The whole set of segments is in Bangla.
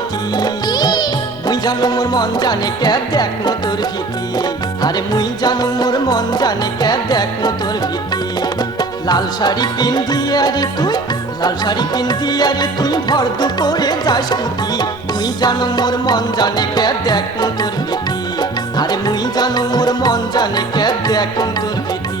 মালতী মুই জানো মোর মন জানে কে দেখো তোর ভীতি আরে মুই জানো মোর মন জানে কে দেখো তোর ভীতি লাল শাড়ি পিন্দিয়া রে তুই লাল শাড়ি পিন্দিয়া রে তুই ভর দুপুরে যাস কুটি মুই জানো মোর মন জানে কে দেখো তোর ভীতি আরে মুই জানো মোর মন জানে কে দেখো তোর ভীতি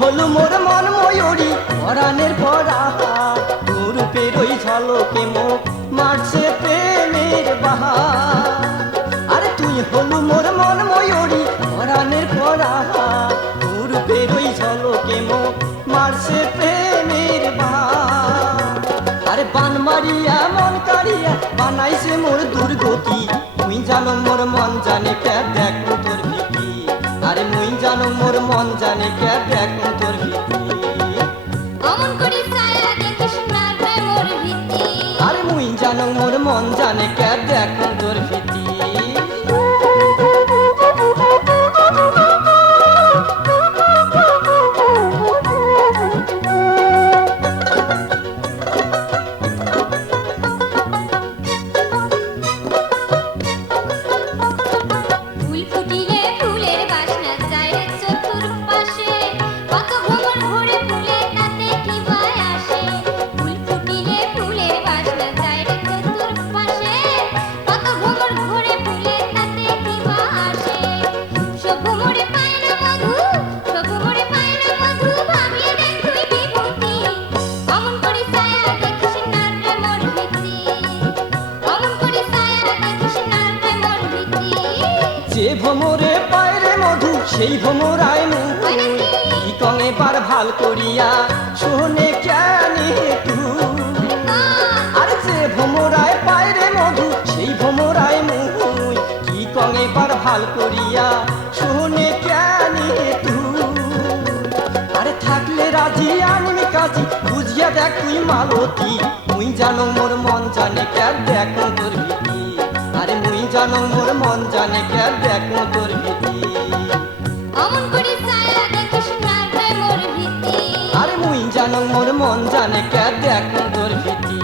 হলো মোর মন ময়ূরী পরাণের পরা তোর রূপের ওই ঝলকে মুখ মারছে প্রেমের বাহার আরে তুই হলো মোর মন ময়ূরী পরাণের পরা তোর রূপের ওই ঝলকে মুখ মারছে প্রেমের বাহার আরে বান মারিয়া মন কারিয়া বানাইছে মোর দুর্গতি তুই জানো মোর মন জানে কে দেখো তোর ভীতি আরে মুই জানো মোর মন জানে কে দেখো তোর ভীতি অমন করি ছায়া দেখিস না রে মোর ভীতি আরে মুই জানো মোর মন জানে কে দেখো তোর ভীতি যে ভ্রমরে পায়রে মধু সেই ভ্রমরায় মুই কি কঙে বার ভাল করিয়া শোনে কেনে তুই আরে যে ভ্রমরায় পায়রে মধু সেই ভ্রমরায় মুই কি কঙে বার ভাল করিয়া শোনে কেনে তুই আরে থাকলে রাজি আনমি কাজী বুঝিয়া দেখ তুই মালতী মুই জানো মোর মন জানে কে দেখো তোর ভীতি আরে মুই জানো মোর মন জানে কে দেখো তোর ভীতি অমন করি ছায়া দেখিস না রে মোর ভীতি আরে মুই জানো মোর মন জানে কে দেখো তোর ভীতি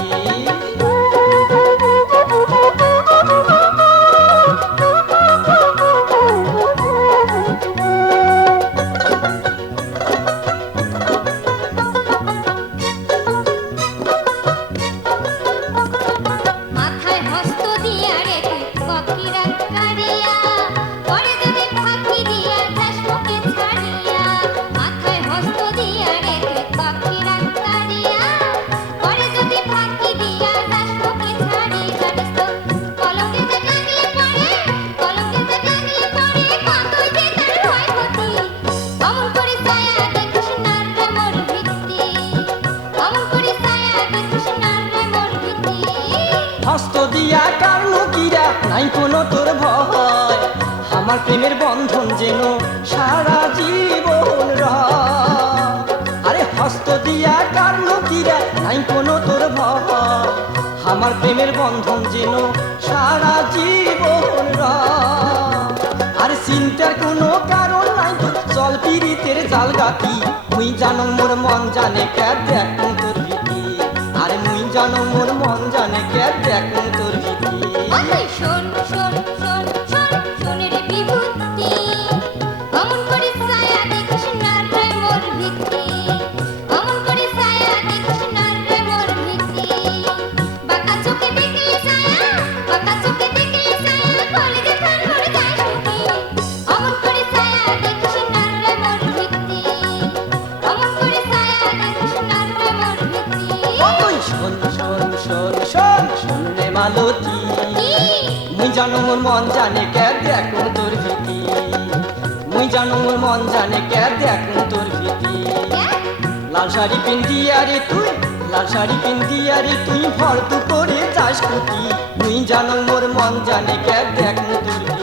হস্ত দিয়া কারণ কিরা নাই কোনো তোর ভয় আমার প্রেমের বন্ধন যেন সারা জীবন রয় আরে হস্ত দিয়া কারণ কিরা নাই কোনো তোর ভয় আমার প্রেমের বন্ধন যেন সারা জীবন রয় আর চিন্তার কোনো কারণ নাই চল পিরিতের জালগাতি মুই জানো মোর মন জানে কে দেখো তোর ভীতি আরে মুই জানো মোর মন জানে কে দেখো তোর ভীতি শোন শোন শোন শোন শোনে রে বিভূতি অমন করি ছায়া দেখিস না রে মোর ভীতি অমন করি ছায়া দেখিস না রে মোর ভীতি বাঁকা চোখে দেখলে ছায়া বাঁকা চোখে দেখলে ছায়া বলে যে খান মোর যায় সুখী অমন করি ছায়া দেখিস না রে মোর ভীতি অমন করি ছায়া দেখিস না রে মোর ভীতি শোন শোন শোন শোন শোন মালতী কি মুই জানো মোর মন জানে কে দেখো তোর ভীতি মুই জানো মোর মন জানে কে দেখো তোর ভীতি লাল শাড়ি পিন্দিয়া রে তুই লাল শাড়ি পিন্দিয়া রে তুই ভর তু করে যাস কুতি মুই জানো মোর মন জানে কে দেখো তোর ভীতি